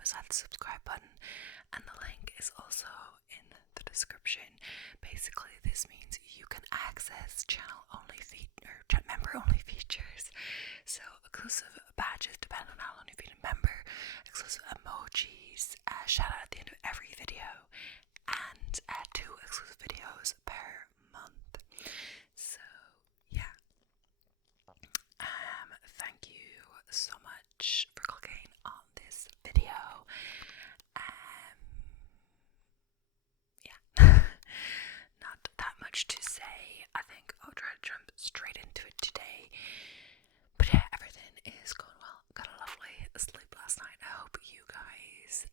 beside the subscribe button, and the link is also in the description. Basically, this means you can access member-only features, so exclusive badges depending on how long you've been a member, exclusive emojis, shout out at the end of every video, and 2 exclusive videos per month. So yeah, thank you so much for clicking on this video. Yeah, not that much to say. I think I'll try to jump straight into it today. But yeah, everything is going well. Got a lovely sleep last night. I hope you guys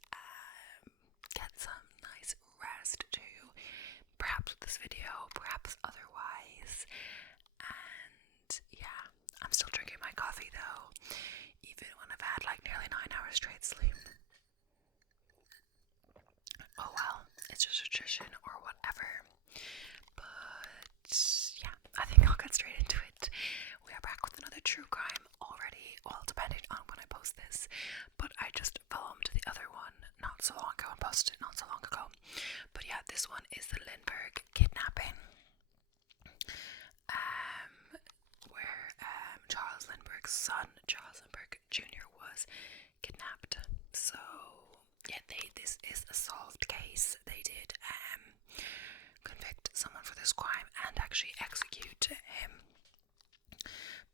get some nice rest too. Perhaps with this video, perhaps otherwise. And yeah, I'm still drinking my coffee though, even when I've had like nearly 9 hours straight sleep. Oh well, it's just a tradition or whatever. But yeah, I think I'll get straight into it. We are back with another true crime already, well, depending on when I post this, but I just filmed the other one not so long ago and posted it not so long ago. But yeah, this one is the Lindbergh Kidnapping, where Charles Lindbergh's son, Charles Lindbergh Jr., was kidnapped. So yeah, this is a solved case. They did convict someone for this crime and actually execute him.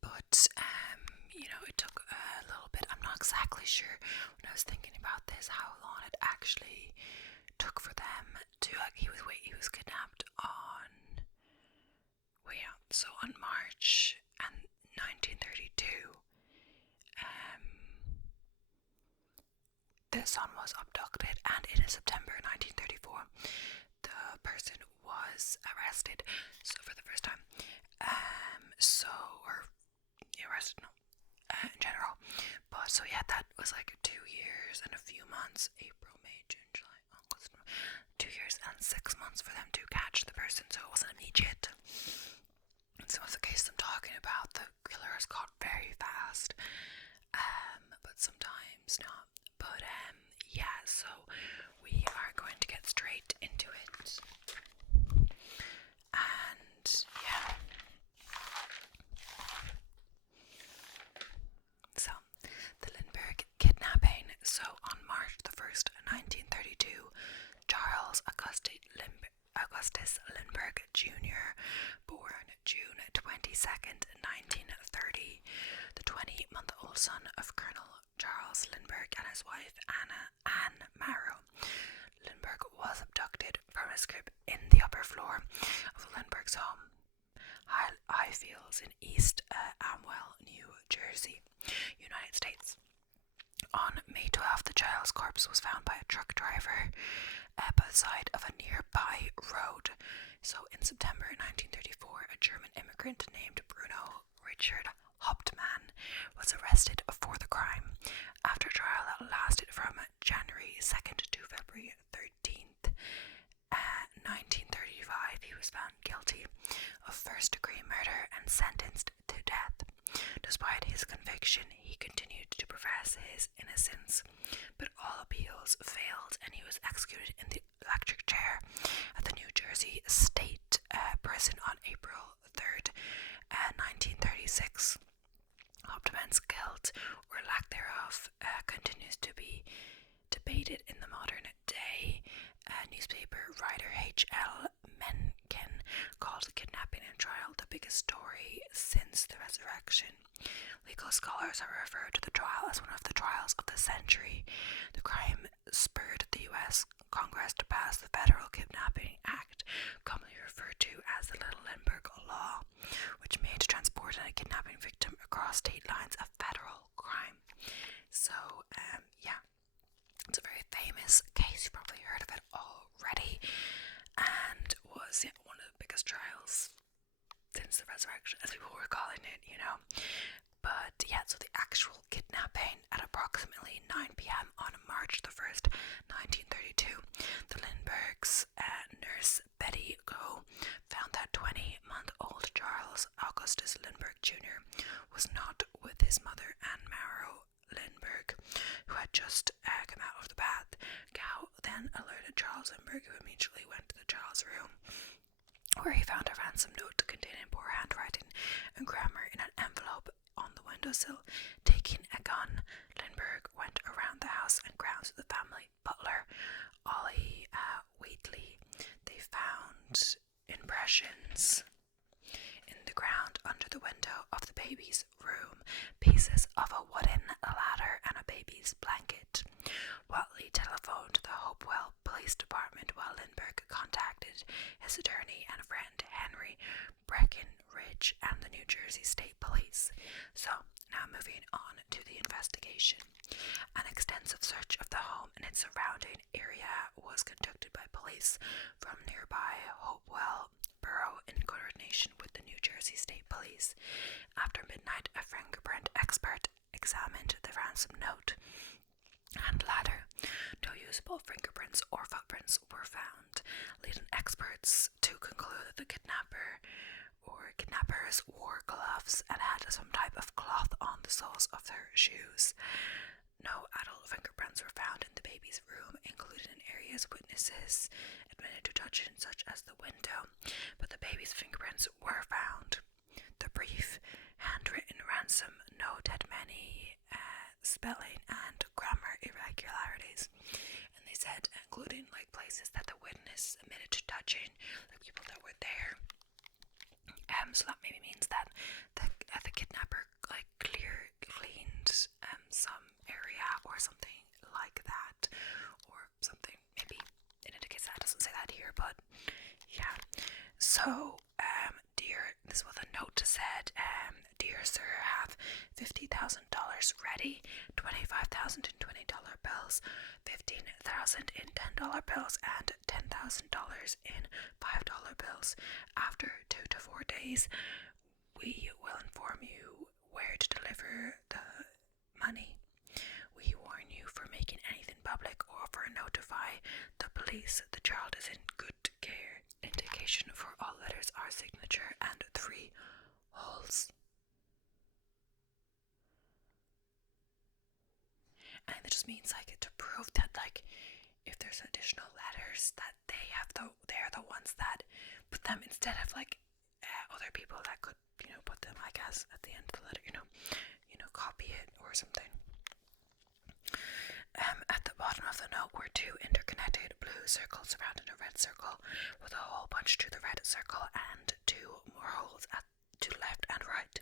But it took a little bit. I'm not exactly sure when I was thinking about this how long it actually took for them to he was kidnapped on March and 1932. The son was abducted, and in September 1934 the person was arrested, so for the first time. In general. But so yeah, that was like 2 years and a few months. April, May, June, July, August. 2 years and 6 months for them to catch the person, so it wasn't immediate. So it's the case I'm talking about. The killer is caught very fast, but sometimes not. But yeah, so we are going to get straight into it. And yeah. So, the Lindbergh Kidnapping. So, on March the 1st, 1932, Charles Augustus Lindbergh Jr., born June 22nd, 1930, the 20-month-old son of Colonel Charles Lindbergh and his wife Anne Marrow. Lindbergh was abducted from his crib in the upper floor of Lindbergh's home, Highfields in East Amwell, New Jersey, United States. On May 12th, the child's corpse was found by a truck driver by the side of a nearby road. So in September 1934, a German immigrant named Bruno Richard Hauptmann was arrested for the crime. After a trial that lasted from January 2nd to February 13th, 1935, he was found guilty of first-degree murder and sentenced to death. Despite his conviction, he continued to profess his innocence, but all appeals failed, and he was executed in the electric chair at the New Jersey State Prison on April 3rd, 1936. Hauptmann's guilt, or lack thereof, continues to be debated in the modern day. Newspaper writer H.L. Mencken called the kidnapping and trial the biggest story since the resurrection. Legal scholars have referred to the trial as one of the trials of the century. The crime spurred the U.S. Congress to pass the Federal Kidnapping Act, commonly referred to as the Little Lindbergh Law, which made transporting a kidnapping victim across state lines a federal crime. So, yeah, it's a very famous case. You've probably heard of it already, and was one of the biggest trials since the resurrection, as people were calling it, But yeah, so the actual kidnapping at approximately 9 p.m. on March the 1st, 1932, the Lindberghs' nurse Betty Go found that 20-month-old Charles Augustus Lindbergh Jr. was not with his mother Anne Marrow Lindbergh, who had just come out of 9:10 alerted Charles Lindbergh, who immediately went to the child's room, where he found a ransom note containing poor handwriting and grammar in an envelope on the windowsill. Taking a gun, Lindbergh went around the house and grounds with the family butler, Ollie Wheatley. They found impressions in the ground under the window of the baby's room, pieces of a wooden ladder and a baby's blanket. Watley telephoned the Hopewell Police Department while Lindbergh contacted his attorney and friend Henry Breckinridge and the New Jersey State Police. So, now moving on to the investigation. An extensive search of the home and its surrounding area was conducted by police from nearby Hopewell Borough in coordination with the New Jersey State Police. After midnight, a fingerprint expert examined the ransom note and ladder. No usable fingerprints or footprints were found, leading experts to conclude that the kidnappers wore gloves and had some type of cloth on the soles of their shoes. No adult fingerprints were found in the baby's room, including in areas witnesses admitted to touching, such as the window, but the baby's fingerprints were found. The brief, handwritten ransom note had many spelling and grammar irregularities, and they said, including like places that the witness admitted to touching, like people that were there. So that maybe means that the kidnapper like cleaned some area or something like that, or something. Maybe it indicates that. It doesn't say that here, but yeah. So this is what the note said. Dear sir, have $50,000 ready, $25,000 in $20 bills, $15,000 in $10 bills, and $10,000 in $5 bills. After 2 to 4 days, we will inform you where to deliver the money. We warn you for making anything public or for notify the police. The child is in good care. Indication for all letters are signature and 3 holes. And it just means like to prove that like if there's additional letters that they're the ones that put them instead of like other people that could put them, I guess, at the end of the letter, copy it or something. At the bottom of the note were 2 interconnected blue circles surrounding a red circle with a hole punched through the red circle and 2 more holes to left and right.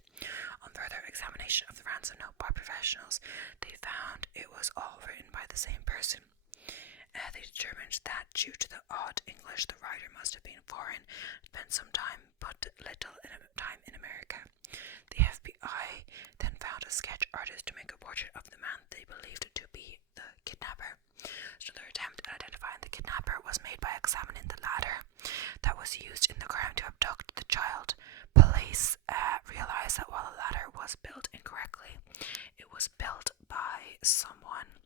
On further examination of the ransom note by professionals, they found it was all written by the same person. They determined that due to the odd English, the writer must have been foreign, spent some time but little time in America. The FBI then found a sketch artist to make a portrait of the man they believed to be the kidnapper. So their attempt at identifying the kidnapper was made by examining the ladder that was used in the crime to abduct the child. Police realized that while the ladder was built incorrectly, it was built by someone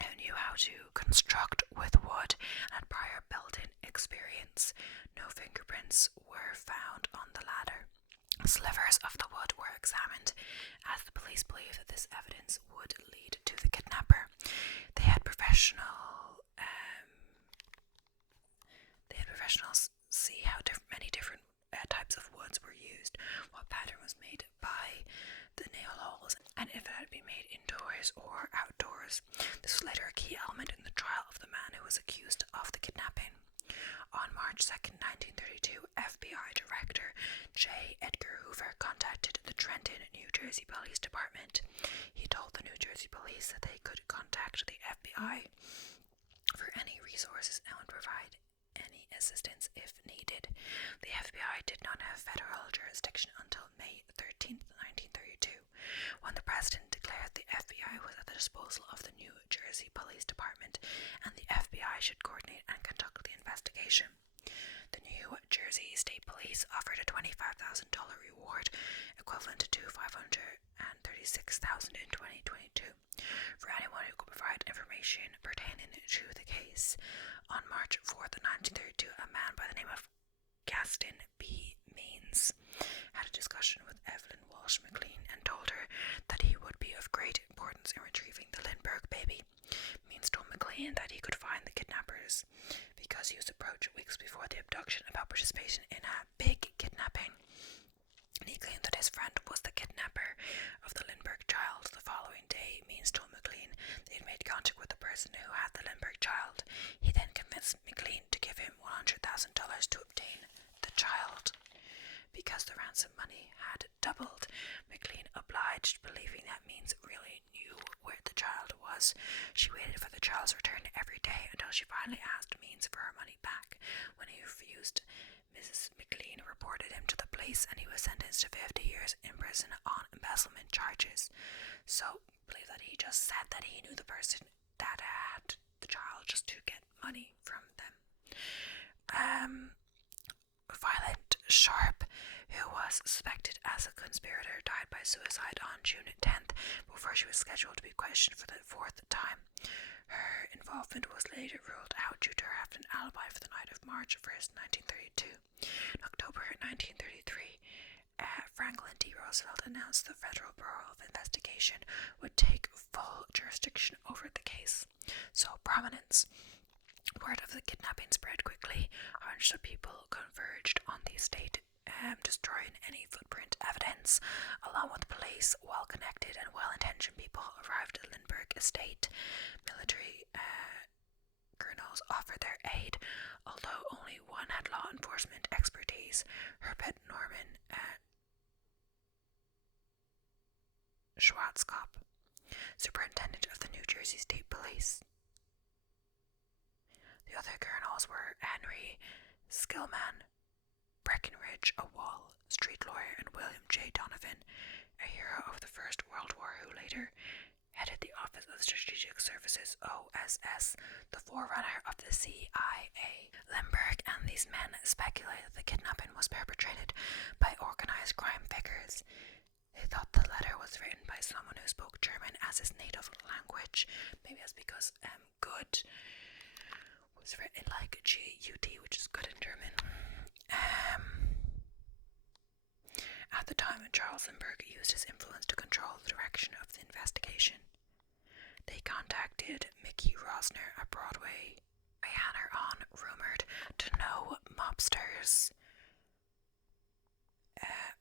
who knew how to construct with wood and had prior building experience. No fingerprints were found on the ladder. Slivers of the wood were examined, as the police believed that this evidence would lead to the kidnapper. They had professionals see how many different types of woods were used, what pattern was made by the nail holes, and if it had been made indoors or outdoors. This was later a key element in the trial of the man who was accused of the kidnapping. On March 2nd, 1932, FBI Director J. Edgar Hoover contacted the Trenton, New Jersey Police Department. He told the New Jersey Police that they could contact the FBI for any resources and would provide any assistance if needed. The FBI did not have federal jurisdiction until May 13th, 1932, when the President declared the FBI was at the disposal of the New Jersey Police Department and the FBI should coordinate and conduct the investigation. The New Jersey State Police offered a $25,000 reward, equivalent to $536,000 in 2022, for anyone who could provide information pertaining to the case. On March 4th, 1932, a man by the name of Gaston B. Means had a discussion with Evelyn Walsh McLean and told her that he would be of great importance in retrieving the Lindbergh baby. Means told McLean that he could find the kidnapper news because he was approached weeks before the abduction about participation in a big kidnapping. And he claimed that his friend was the kidnapper of the Lindbergh child. The following day, Means told McLean they had made contact with the person who had the Lindbergh child. He then convinced McLean to give him $100,000 to obtain the child. Because the ransom money had doubled, McLean obliged, believing that Means really knew where the child was. She waited for the child's return every day until she finally asked Means for her money back. When he refused, Mrs. McLean reported him to the police and he was sentenced to 50 years in prison on embezzlement charges. So, believe that he just said that he knew the person that had the child just to get money from them. Violet Sharp, who was suspected as a conspirator, died by suicide on June 10th before she was scheduled to be questioned for the fourth time. Her involvement was later ruled out due to her having an alibi for the night of March 1st, 1932. In October 1933, Franklin D. Roosevelt announced the Federal Bureau of Investigation would take full jurisdiction over the case. So, prominence. Word of the kidnapping spread quickly. Hundreds of people converged on the estate, destroying any footprint evidence. Along with police, well-connected and well-intentioned people arrived at Lindbergh estate. Military colonels offered their aid, although only one had law enforcement expertise. Herbert Norman Schwarzkopf, superintendent of the New Jersey State Police. The other colonels were Henry Skillman, Breckinridge, a Wall Street lawyer, and William J. Donovan, a hero of the First World War who later headed the Office of Strategic Services, OSS, the forerunner of the CIA. Lindbergh and these men speculated the kidnapping was perpetrated by organized crime figures. They thought the letter was written by someone who spoke German as his native language. Maybe that's because good was written like G-U-D, which is good in German. At the time, Charles Lindbergh used his influence to control the direction of the investigation. They contacted Mickey Rosner, a Broadway hanger-on rumored to know mobsters.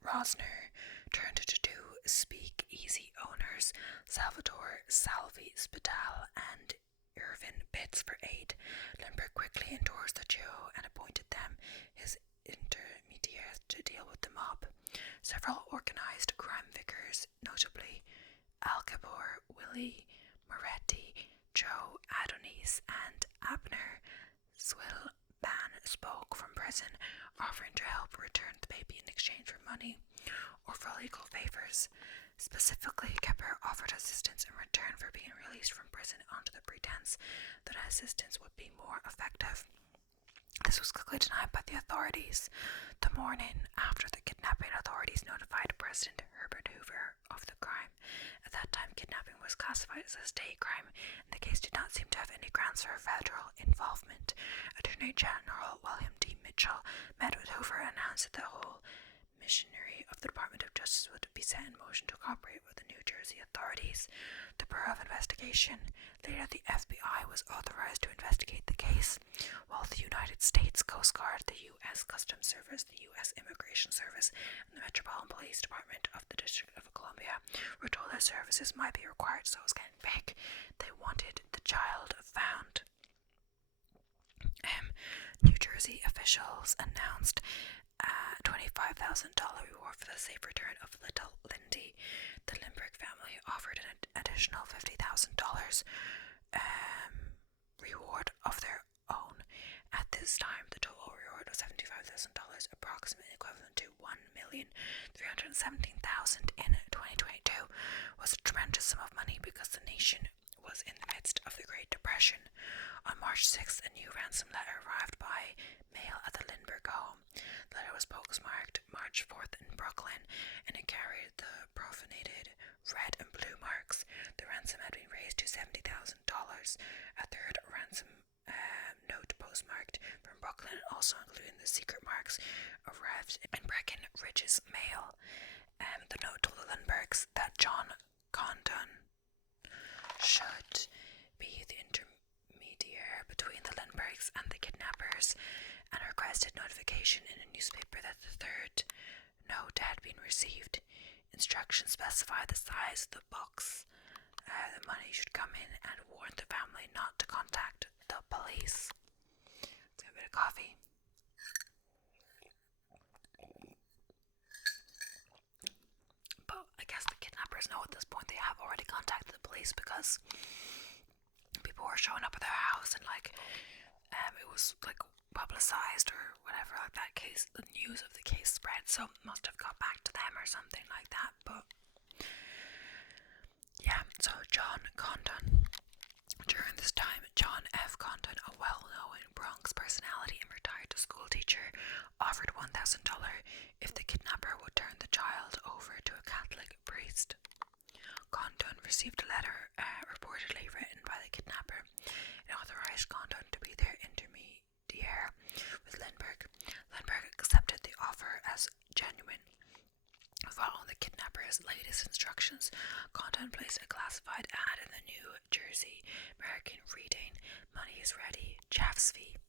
Rosner turned to two speak-easy owners, Salvatore Salvi Spitale and Irvin Pitts, for aid. Lindbergh quickly endorsed the duo and appointed them his intermediaries to deal with the mob. Several organized crime figures, notably Al Capone, Willie Moretti, Joe Adonis, and Abner Swilban, spoke from prison, offering to help return the baby in exchange for money or for legal favors. Specifically, Kepper offered assistance in return for being released from prison under the pretense that assistance would be more effective. This was quickly denied by the authorities. The morning after the kidnapping, authorities notified President Herbert Hoover of the crime. At that time, kidnapping was classified as a state crime, and the case did not seem to have any grounds for federal involvement. Attorney General William D. Mitchell met with Hoover and announced that the whole machinery of the Department of Justice would be set in motion to cooperate with the New Jersey authorities. The Bureau of Investigation, later the FBI, was authorized to investigate the case, while the United States Coast Guard, the U.S. Customs Service, the U.S. Immigration Service, and the Metropolitan Police Department of the District of Columbia were told their services might be required, so it was getting big. They wanted the child found. New Jersey officials announced a $25,000 reward for the safe return of little Lindy. The Lindbergh family offered an additional $50,000 reward of their own. At this time, the total reward of $75,000, approximately equivalent to $1,317,000 in 2022, was a tremendous sum of money because the nation was in the midst of the Great Depression. On March 6th, a new ransom letter arrived by mail at the Lindbergh home. The letter was postmarked March 4th in Brooklyn, and it carried the profanated red and blue marks. The ransom had been raised to $70,000. A third ransom note postmarked from Brooklyn, also including the secret marks, arrived in Breckinridge's mail. The note told the Lindberghs that John Condon should be the intermediary between the Lindberghs box. The money should come in and warn the family not to contact the police. Let's get a bit of coffee. But I guess the kidnappers know at this point they have already contacted the police, because people were showing up at their house, and it was publicized or whatever, that case, the news of the case spread, so it must have got back to them or something like that. But yeah, so John Condon. During this time, John F. Condon, a well-known Bronx personality and retired school teacher, offered $1,000 if the kidnapper would turn the child over to a Catholic priest. Condon received a letter reportedly written by the kidnapper. It authorized Condon to be their intermediary with Lindbergh. Lindbergh accepted the offer as genuine. Following the kidnapper's latest instructions, Condon placed a classified ad in the New Jersey American reading, "Money is ready, Jaff's fee."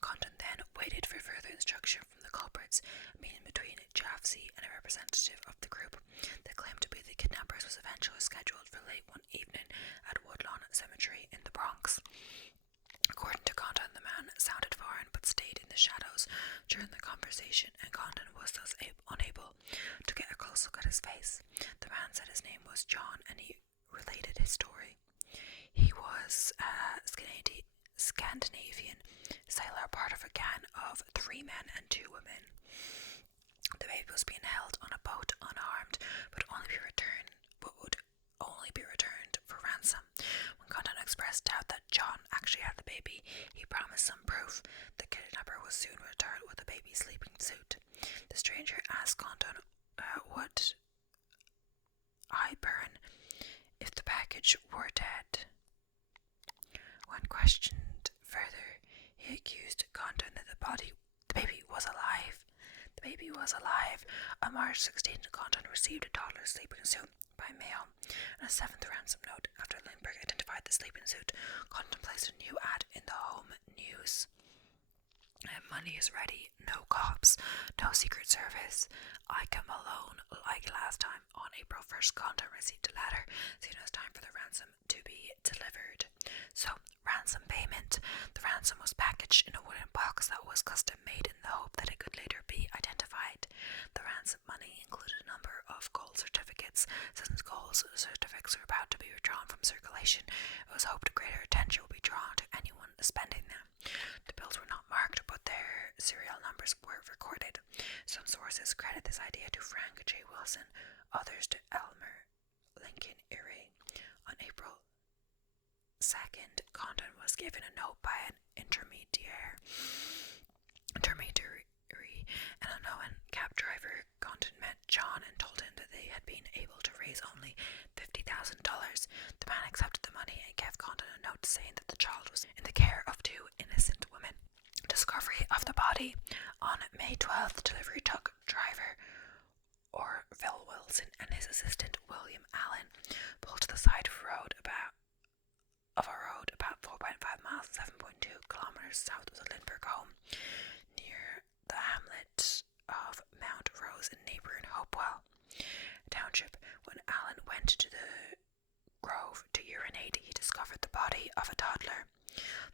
Condon then waited for further instruction from the culprits. A meeting between Jaffsey and a representative of the group that claimed to be the kidnappers was eventually scheduled for late one evening at Woodlawn Cemetery in the Bronx. According to Condon, the man sounded foreign but stayed in the shadows during the conversation, and Condon was thus unable to get a close look at his face. The man said his name was John, and he related his story. He was a Scandinavian sailor, part of a gang of 3 men and 2 women. The baby was being held on a boat unarmed, but would only be returned for ransom. When Condon expressed doubt that John actually had the baby, he promised some proof. The kidnapper was soon returned with the baby's sleeping suit. The stranger asked Condon, would I burn if the package were dead? When questioned further, he accused Condon that the baby was alive. The baby was alive. On March 16th, Condon received a toddler sleeping suit by mail and a 7th ransom note. After Lindbergh identified the sleeping suit, Condon placed a new ad in the Home News. "Money is ready, no cops, no Secret Service. I come alone like last time." On April 1st, Condon received a letter saying it was time for the ransom to be delivered. So, ransom payment. The ransom was packaged in a wooden box that was custom made in the hope that it could later be identified. The ransom money included a number of gold certificates. Since gold certificates were about to be withdrawn from circulation, it was hoped greater attention would be drawn to anyone spending them. The bills were not marked, but their serial numbers were recorded. Some sources credit this idea to Frank J. Wilson, others to Elmer Lincoln Erie. On April 2nd, Condon was given a note by an intermediary, an unknown cab driver. Condon met John and told him that they had been able to raise only $50,000. The man accepted the money and gave Condon a note saying that the child was in the care of 2 innocent women. Discovery of the body. On May 12th, delivery truck driver Orville Wilson and his assistant William Allen pulled to the side of a road about 4.5 miles, 7.2 kilometers south of the Lindbergh home, near the hamlet of Mount Rose in neighboring Hopewell Township. When Allen went to the grove to urinate, he discovered the body of a toddler.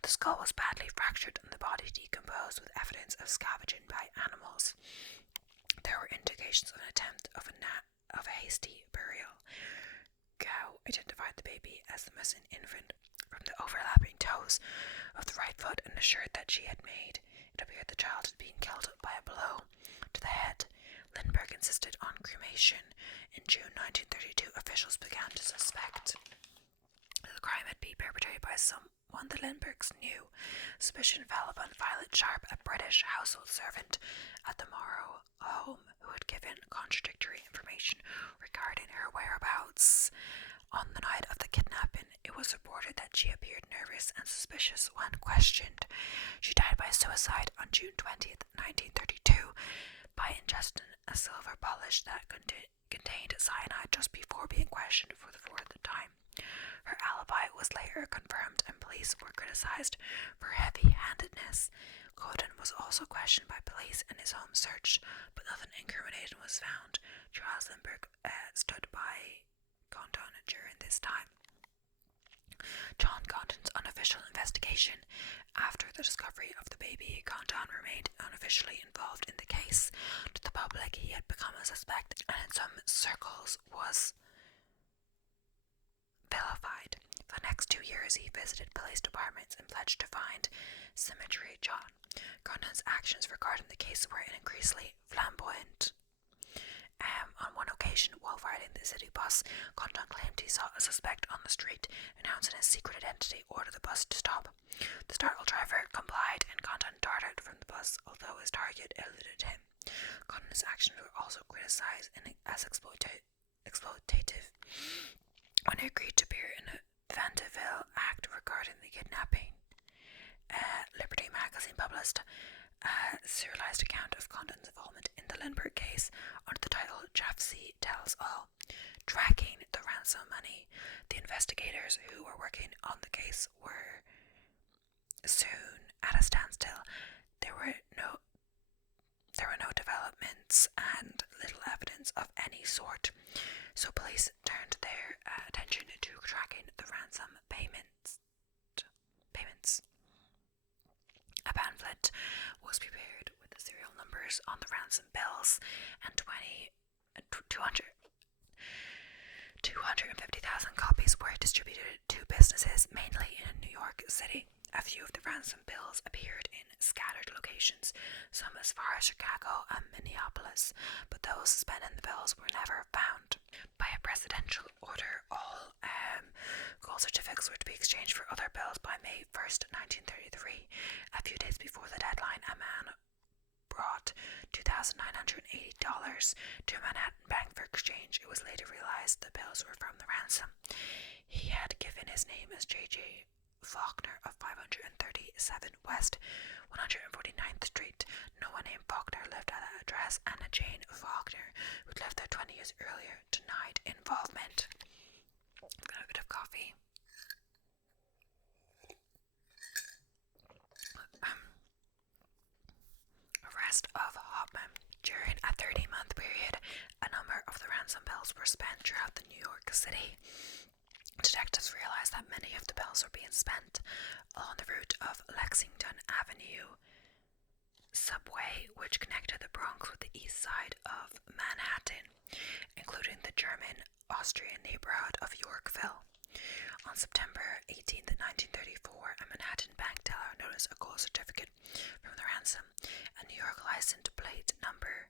The skull was badly fractured and the body decomposed, with evidence of scavenging by animals. There were indications of an attempt of a hasty burial. Gow identified the baby as the missing infant from the overlapping toes of the right foot and assured that she had made. It appeared the child had been killed by a blow to the head. Lindbergh insisted on cremation. In June 1932, officials began to suspect that the crime had been perpetrated by someone the Lindberghs knew. Suspicion fell upon Violet Sharp, a British household servant at the Morrow home, who had given contradictory information regarding her whereabouts. On the night of the kidnapping, it was reported that she appeared nervous and suspicious when questioned. She died by suicide on June 20th, 1932, by ingesting a silver polish that contained cyanide just before being questioned for the 4th time. Her alibi was later confirmed, and police were criticized for heavy-handedness. Condon was also questioned by police and his home searched, but nothing incriminating was found. Charles Lindbergh stood by Condon during this time. John Condon's unofficial investigation. After the discovery of the baby, Condon remained unofficially involved in the case. To the public, he had become a suspect and in some circles was vilified. For the next 2 years, he visited police departments and pledged to find Symmetry John. Condon's actions regarding the case were increasingly flamboyant. On one occasion, while riding the city bus, Condon claimed he saw a suspect on the street. Announcing his secret identity, ordered the bus to stop. The startled driver complied, and Condon darted from the bus, although his target eluded him. Condon's actions were also criticized as exploitative when he agreed to appear in a Vanderbilt Act regarding the kidnapping. Liberty magazine published a serialized account of Condon's involvement in the Lindbergh case under the title Jafsey Tells All. Tracking the ransom money, the investigators who were working on the case were soon at a standstill. There were no developments and little evidence of any sort, so police turned their attention to tracking the ransom payments. A pamphlet was prepared with the serial numbers on the ransom bills, and 250,000 copies were distributed to businesses, mainly in New York City. A few of the ransom bills appeared in scattered locations, some as far as Chicago and Minneapolis, but those suspending the bills were never found. By a presidential order, all gold certificates were to be exchanged for other bills by May 1st, 1933. A few days before the deadline, a man brought $2,980 to a Manhattan bank for exchange. It was later realized the bills were from the ransom. He had given his name as J.J. Faulkner of 537 West 149th Street. No one named Faulkner lived at that address, and a Jane Faulkner, who'd lived there 20 years earlier, denied involvement. I've got a bit of coffee. Arrest of Hoffman. During a 30-month period, a number of the ransom bills were spent throughout the New York City. Detectives realized that many of the bills were being spent along the route of Lexington Avenue subway, which connected the Bronx with the east side of Manhattan, including the German-Austrian neighborhood of Yorkville. On September 18, 1934, a Manhattan bank teller noticed a gold certificate from the ransom, a New York license plate number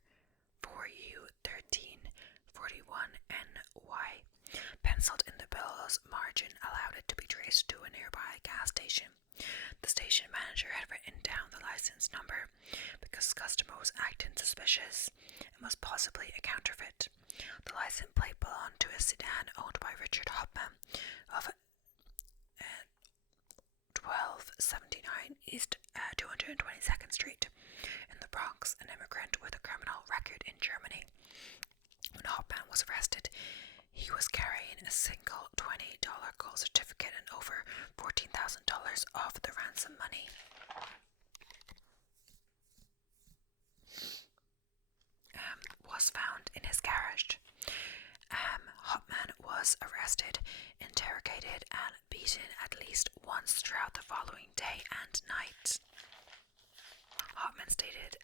4U1341NY. Penciled in the bill's margin allowed it to be traced to a nearby gas station. The station manager had written down the license number because the customer was acting suspicious and was possibly a counterfeit. The license plate belonged to a sedan owned by Richard Hoffman of 1279 East 222nd Street in the Bronx, an immigrant with a criminal record in Germany. When Hoffman was arrested, he was carrying a single $20 gold certificate and over $14,000 of the ransom money. Was found in his garage. Hoffman was arrested, interrogated, and beaten at least once throughout the following day and night. Hoffman stated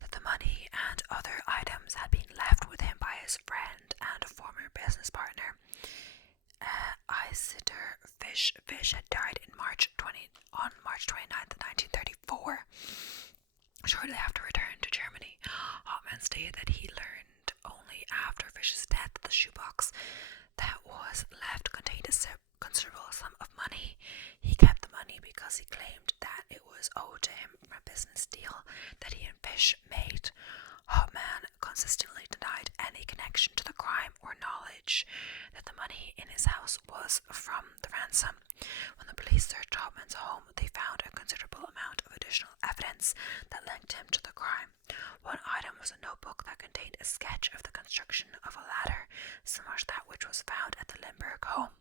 that the money and other items had been left with him by his friend and a former business partner. Isidor Fish had died on March 29th, 1934. Shortly after return to Germany, Hoffman stated that he learned only after Fish's death that the shoebox that was left contained a considerable sum of money. He kept the money because he claimed that it was owed to him from a business deal that he and Fish made. Hoffman consistently denied any connection to the crime or knowledge that the money in his house was from the ransom. When the police searched Hoffman's home, they found a considerable amount of additional evidence that linked him to the crime. One item was a notebook that contained a sketch of the construction of a ladder, similar to that which was found at the Lindbergh home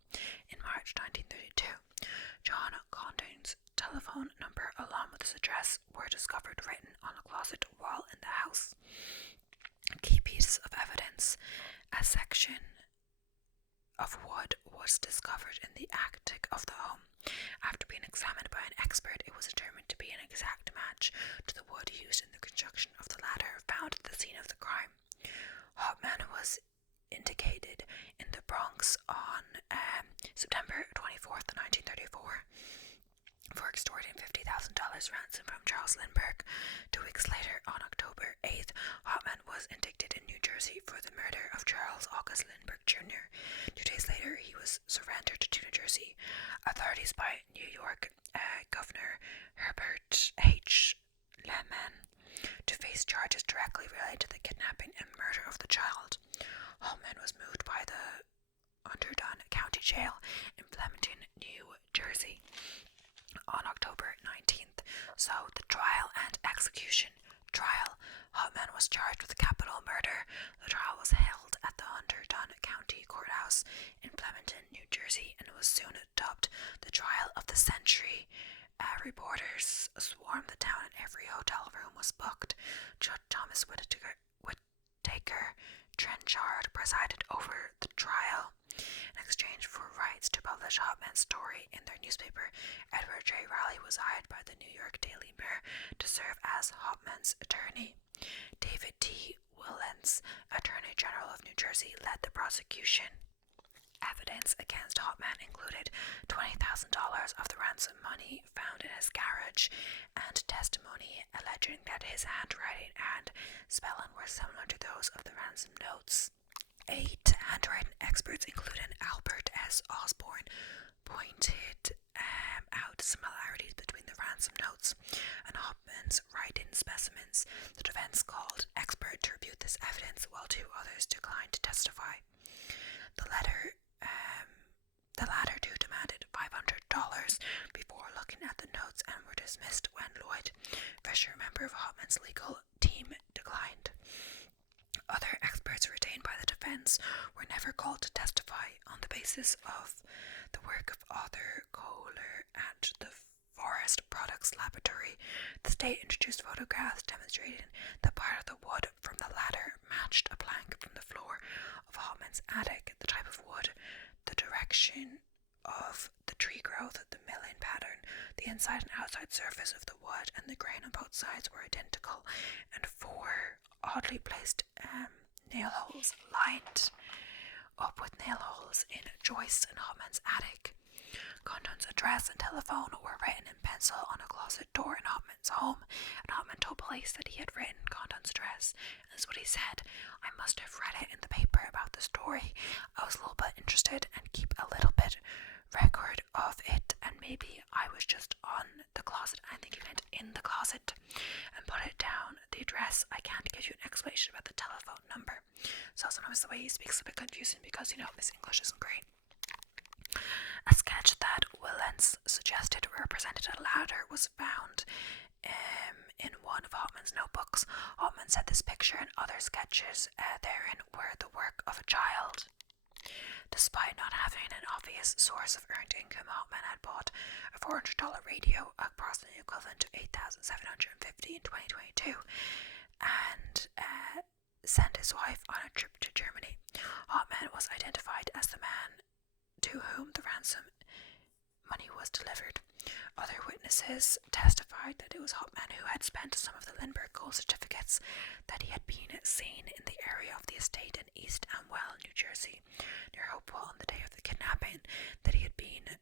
in March 1932. John Condon's telephone number along with his address were discovered written on a closet wall in the house. key pieces of evidence. A section of wood was discovered in the attic of the home. After being examined by an expert, it was determined to be an exact match to the wood used in the construction of the ladder found at the scene of the crime. Hauptmann was indicted in the Bronx on September 24th, 1934, for extorting $50,000 ransom from Charles Lindbergh. 2 weeks later, on October 8th, Hauptmann was indicted in New Jersey for the murder of Charles August Lindbergh Jr. 2 days later, he was surrendered to New Jersey authorities by New York Governor Herbert H. Lehman to face charges directly related to the kidnapping and murder of the child. Hauptmann was moved by the Hunterdon County Jail in Flemington, New Jersey, on October 19th. So the trial and execution. Trial. Hauptmann was charged with capital murder. The trial was held at the Hunterdon County Courthouse in Flemington, New Jersey, and was soon dubbed the trial of the century. Reporters swarmed the town and every hotel room was booked. Judge Thomas Whittaker Trenchard presided over the trial. In exchange for rights to publish Hauptmann's story in their newspaper, Edward J. Raleigh was hired by the New York Daily Mirror to serve as Hauptmann's attorney. David T. Willens, Attorney General of New Jersey, led the prosecution. Evidence against Hauptmann included $20,000 of the ransom money found in his garage and testimony alleging that his handwriting and spelling were similar to those of the ransom notes. 8 handwriting experts, including Albert S. Osborne, pointed out similarities between the ransom notes and Hauptmann's writing specimens. The defense called expert to review this evidence, while 2 others declined to testify. The latter 2 demanded $500 before looking at the notes and were dismissed when Lloyd Fisher, a member of Hauptmann's legal team, declined. Other experts retained by the defense were never called to testify on the basis of the work of Arthur Kohler at the Forest Products Laboratory. The state introduced photographs demonstrating that part of the wood from the ladder matched a plank from the floor of Hauptmann's attic. The type of wood, the direction of the tree growth, the milling pattern, the inside and outside surface of the wood, and the grain on both sides were identical, and 4 oddly placed nail holes lined up with nail holes in joists in Hauptmann's attic. Condon's address and telephone were written in pencil on a closet door in Hauptmann's home, and Hauptmann told police that he had written Condon's address, and this is what he said: "I must have read it in the paper about the story. I was a little bit interested and keep a little bit record of it, and maybe I was just on the closet." I think he meant in the closet, and put it down. The address, I can't give you an explanation about the telephone number. So sometimes the way he speaks is a bit confusing because, his English isn't great. A sketch that Willens suggested represented a ladder was found in one of Hauptmann's notebooks. Hauptmann said this picture and other sketches therein were the work of a child. Despite not having an obvious source of earned income, Hauptmann had bought a $400 radio, approximately equivalent to $8,750 in 2022, and sent his wife on a trip to Germany. Hauptmann was identified as the man to whom the ransom money was delivered. Other witnesses testified that it was Hauptmann who had spent some of the Lindbergh gold certificates, that he had been seen in the area of the estate in East Amwell, New Jersey, near Hopewell on the day of the kidnapping, that he had been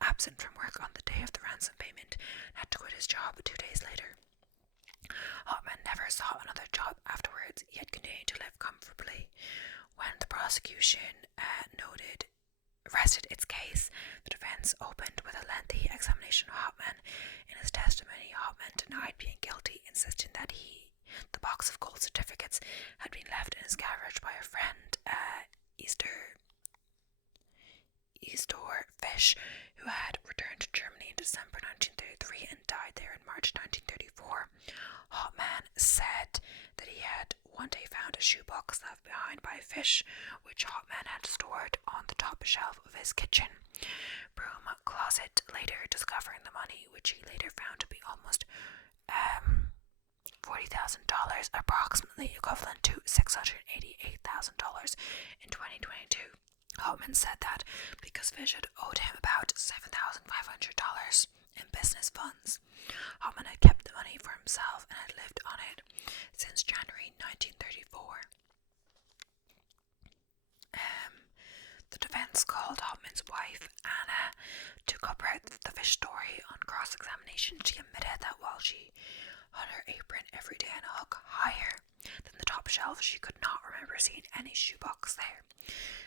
absent from work on the day of the ransom payment and had to quit his job 2 days later. Hauptmann never sought another job afterwards. He had continued to live comfortably. When the prosecution rested its case, the defense opened with a lengthy examination of Hauptmann. In his testimony, Hauptmann denied being guilty, insisting that the box of gold certificates had been left in his garage by a friend, Eastor Fish, who had returned to Germany in December 1933 and died there in March 1934. Hauptmann said that he had one day found a shoebox left behind by Fish, which Hauptmann had stored on the top shelf of his kitchen broom closet, later discovering the money, which he later found to be almost $4,000, approximately equivalent to $688,000 in 2022. Hoffman said that because Fish had owed him about $7,500 in business funds, Hoffman had kept the money for himself and had lived on it since January 1934. The defense called Hoffman's wife, Anna, to cover the Fish story on cross-examination. She admitted that while she hung her apron every day on a hook higher than the top shelf, she could not remember seeing any shoebox there.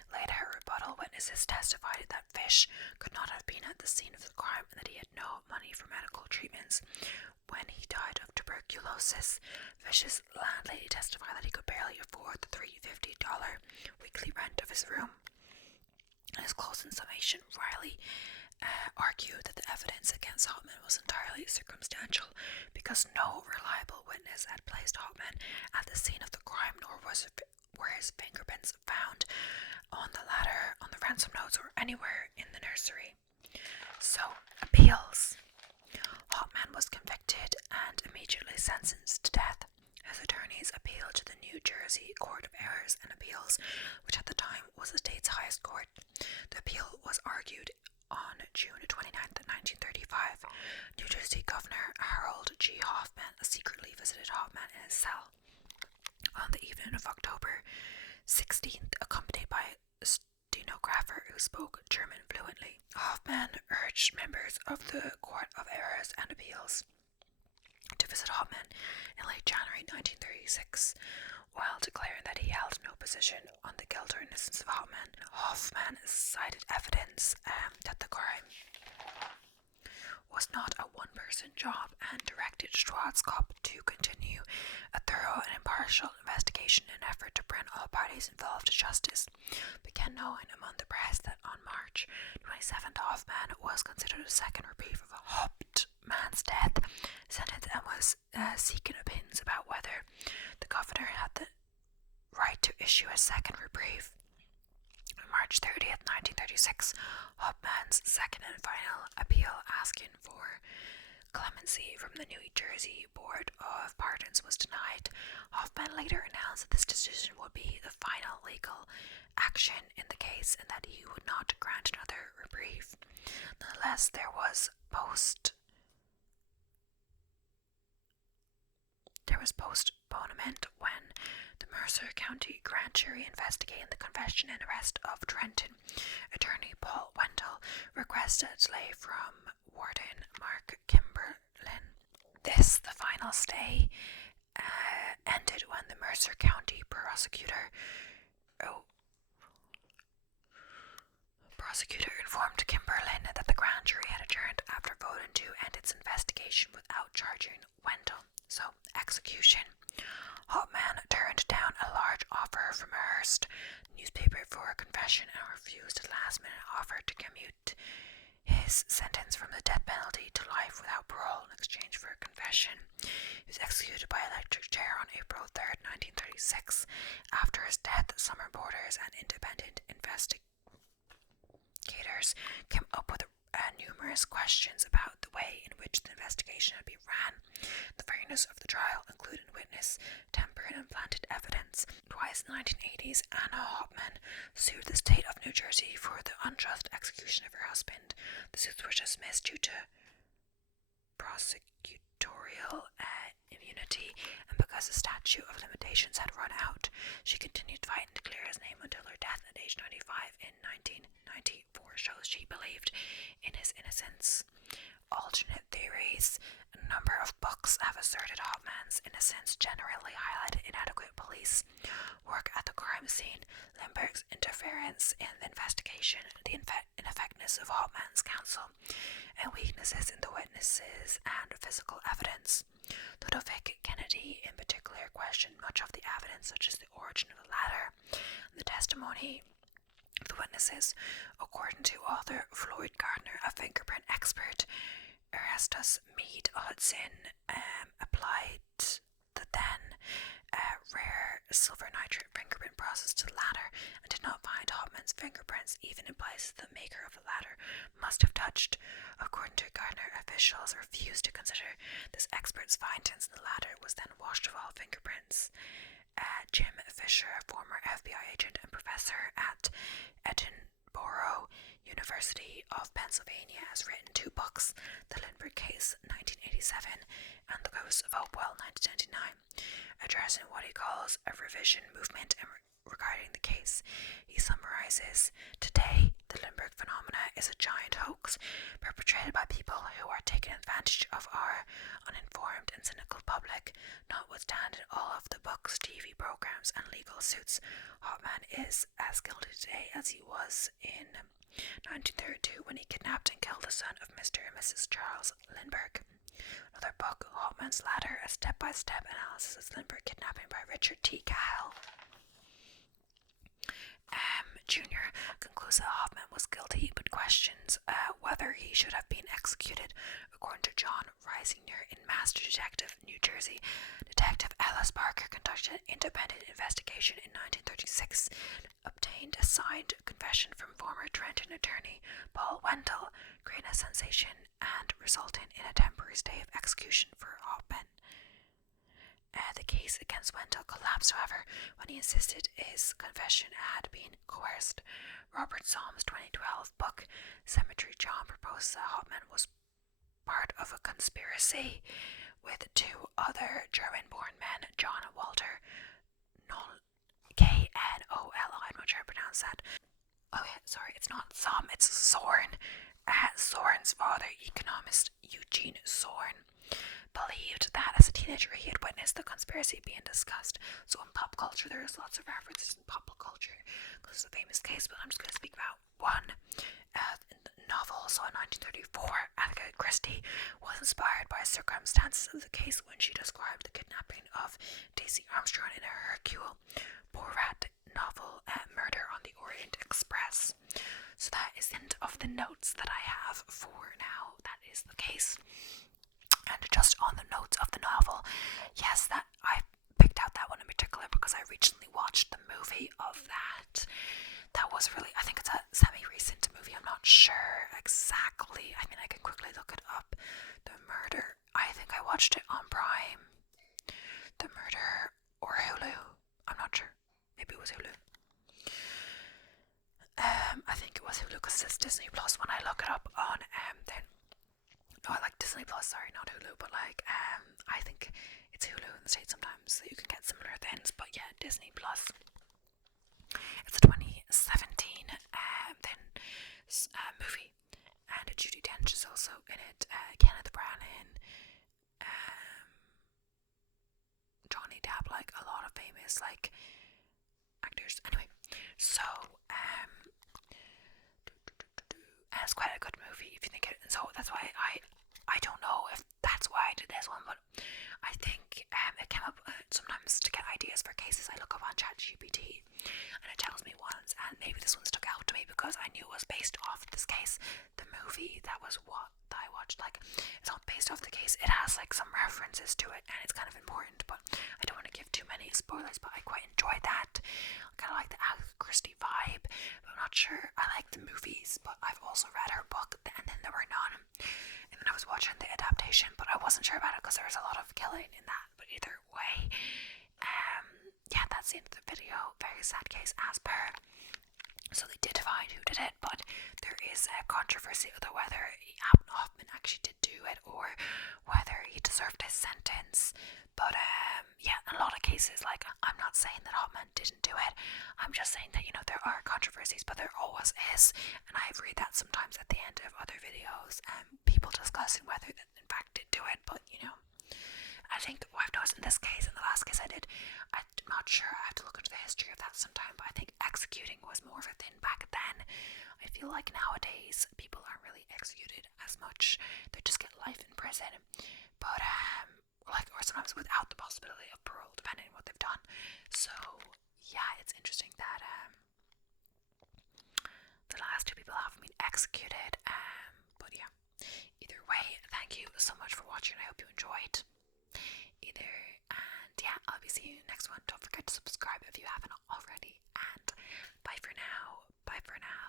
Later, rebuttal witnesses testified that Fish could not have been at the scene of the crime and that he had no money for medical treatments when he died of tuberculosis. Fish's landlady testified that he could barely afford the $350 weekly rent of his room. In his closing summation, Riley argued that the evidence against Hoffman was entirely circumstantial because no reliable witness had placed Hoffman at the scene of the crime, nor were his fingerprints found on the ladder, on the ransom notes, or anywhere in the nursery. So, appeals. Hoffman was convicted and immediately sentenced to death. His attorneys appealed to the New Jersey Court of Errors and Appeals, which at the time was the state's highest court. The appeal was argued on June 29, 1935. New Jersey Governor Harold G. Hoffman secretly visited Hoffman in his cell on the evening of October 16th, accompanied by a stenographer who spoke German fluently. Hoffman urged members of the Court of Errors and Appeals to visit Hoffman in late January 1936, while declaring that he held no position on the guilt or innocence of Hoffman. Hoffman cited evidence that the crime was not a one-person job and directed Schwarzkopf to continue a thorough and impartial investigation in an effort to bring all parties involved to justice. Began knowing among the press that on March 27th, Hoffman was considered a second reprieve of Hauptmann's death sentence and was seeking opinions about whether the governor had the right to issue a second reprieve. On March 30th, 1936, Hauptmann's second and final appeal asking for clemency from the New Jersey Board of Pardons was denied. Hoffman later announced that this decision would be the final legal action in the case and that he would not grant another reprieve. Nonetheless, there was postponement when the Mercer County Grand Jury investigating the confession and arrest of Trenton attorney Paul Wendell requested a delay from Warden Mark Kimberlin. The final stay, ended when the Mercer County prosecutor informed Kimberlin that the grand jury had adjourned after voting to end its investigation without charging Wendell. So, execution. Hauptmann turned down a large offer from a Hearst newspaper for a confession and refused a last-minute offer to commute his sentence from the death penalty to life without parole in exchange for a confession. He was executed by electric chair on April 3rd, 1936. After his death, some reporters and independent investigators came up with numerous questions about the way in which the investigation had been ran, the fairness of the trial, including witness tampered and planted evidence. Twice in the 1980s, Anna Hauptmann sued the state of New Jersey for the unjust execution of her husband. The suits were dismissed due to prosecutorial immunity, and because the statute of limitations had run out, she continued to fight and declare his name until her death at age 95 in 1994 shows she believed in his innocence. Alternate theories. A number of books have asserted Hauptmann's innocence, generally highlighted inadequate police work at the crime scene, Lindbergh's interference in the investigation, the ineffectiveness of Hauptmann's counsel, and weaknesses in the witnesses and physical evidence. Ludovic Kennedy, in particular, questioned much of the evidence, such as the origin of the ladder and the testimony of the witnesses. According to author Floyd Gardner, a fingerprint expert, Erastus Mead Hudson applied the then rare silver nitrate fingerprint process to the ladder and did not find Hopman's fingerprints even in places the maker of the ladder must have touched. According to Gardner, officials refused to consider this expert's findings, and the ladder was then washed of all fingerprints. Jim Fisher, a former FBI agent and professor at Edinburgh University of Pennsylvania, has written 2 books, The Lindbergh Case, 1987, and The Ghost of Hopewell, 1999, addressing what he calls a revision movement regarding the case. He summarizes, "Today, the Lindbergh phenomena is a giant hoax perpetrated by people who are taking advantage of our uninformed and cynical public. Notwithstanding all of the books, TV programs, and legal suits, Hopman is as guilty today as he was in 1932 when he kidnapped and killed the son of Mr. and Mrs. Charles Lindbergh." Another book, Hopman's Ladder, a step-by-step analysis of Lindbergh Kidnapping by Richard T. Cahill. Jr. concludes that Hopman was guilty but questions whether he should have been executed. According to John Reisinger in Master Detective, New Jersey, Detective Ellis Parker conducted an independent investigation in 1936, obtained a signed confession from former Trenton attorney Paul Wendell, creating a sensation and resulting in a temporary stay of execution for Hopman. The case against Wendell collapsed, however, when he insisted his confession had been coerced. Robert Solm's 2012 book, Cemetery John, proposes that Hopman was part of a conspiracy with 2 other German-born men, John and Walter Knol, I'm not sure how to pronounce that. Oh yeah, sorry, it's not Som, it's Zorn. Zorn's father, economist Eugene Zorn, believed that as a teenager he had witnessed the conspiracy being discussed. So in pop culture, there's lots of references in pop culture because it's a famous case, but I'm just going to speak about one. In the novel, so in 1934, Agatha Christie was inspired by circumstances of the case when she described the kidnapping of Daisy Armstrong in her Hercule Poirot novel, Murder on the Orient Express. So that is the end of the notes that I have for now. That is the case. And just on the notes of the novel, yes, that I picked out that one in particular because I recently watched the movie of that. That was really, I think it's a semi-recent movie, I'm not sure exactly. I mean, I can quickly look it up. The Murder, I think I watched it on Prime. The Murder, or Hulu, I'm not sure. Maybe it was Hulu. I think it was Hulu because it says Disney Plus when I look it up on then. No, I like Disney Plus, sorry, not Hulu, but like I think it's Hulu in the States sometimes, so you can get similar things, but yeah, Disney Plus. It's a 2017 movie, and Judi Dench is also in it, Kenneth Branagh, Johnny Depp, like a lot of famous like actors. Anyway, so and it's quite a good movie if you think it. So that's why I don't know if that's why I did this one, but I think it came up sometimes to get ideas for cases. I look up on ChatGPT and it tells me ones, and maybe this one stuck out to me because I knew it was based off this case. The movie that I watched, like, it's not based off the case. It has like some references to it, and it's kind of important. But I don't want to give too many spoilers. But I quite enjoyed that. I kind of like the Agatha Christie vibe, but I'm not sure I like the movies. But I've also read her book, and then there were none. And then I was watching the adaptation, but I wasn't sure about it because there was a lot of killing in that. But either way, yeah, that's the end of the video. Very sad case as per. So they did find who did it, but there is a controversy over whether Hoffman actually did do it or whether he deserved his sentence. But yeah, in a lot of cases, like, I'm not saying that Hoffman didn't do it. I'm just saying that, you know, there are controversies, but there always is. And I read that sometimes at the end of other videos, people discussing whether they in fact did do it. But, you know, I think what I've noticed in this case, in the last case I did, I'm not sure, I have to look into the history of that sometime, but I think executing was more of a thing back then. I feel like nowadays people aren't really executed as much. They just get life in prison. But like, or sometimes without the possibility of parole, depending on what they've done. So yeah, it's interesting that the last 2 people haven't been executed. But yeah, either way, thank you so much for watching. I hope you enjoyed. And see you next one. Don't forget to subscribe if you haven't already. And bye for now. Bye for now.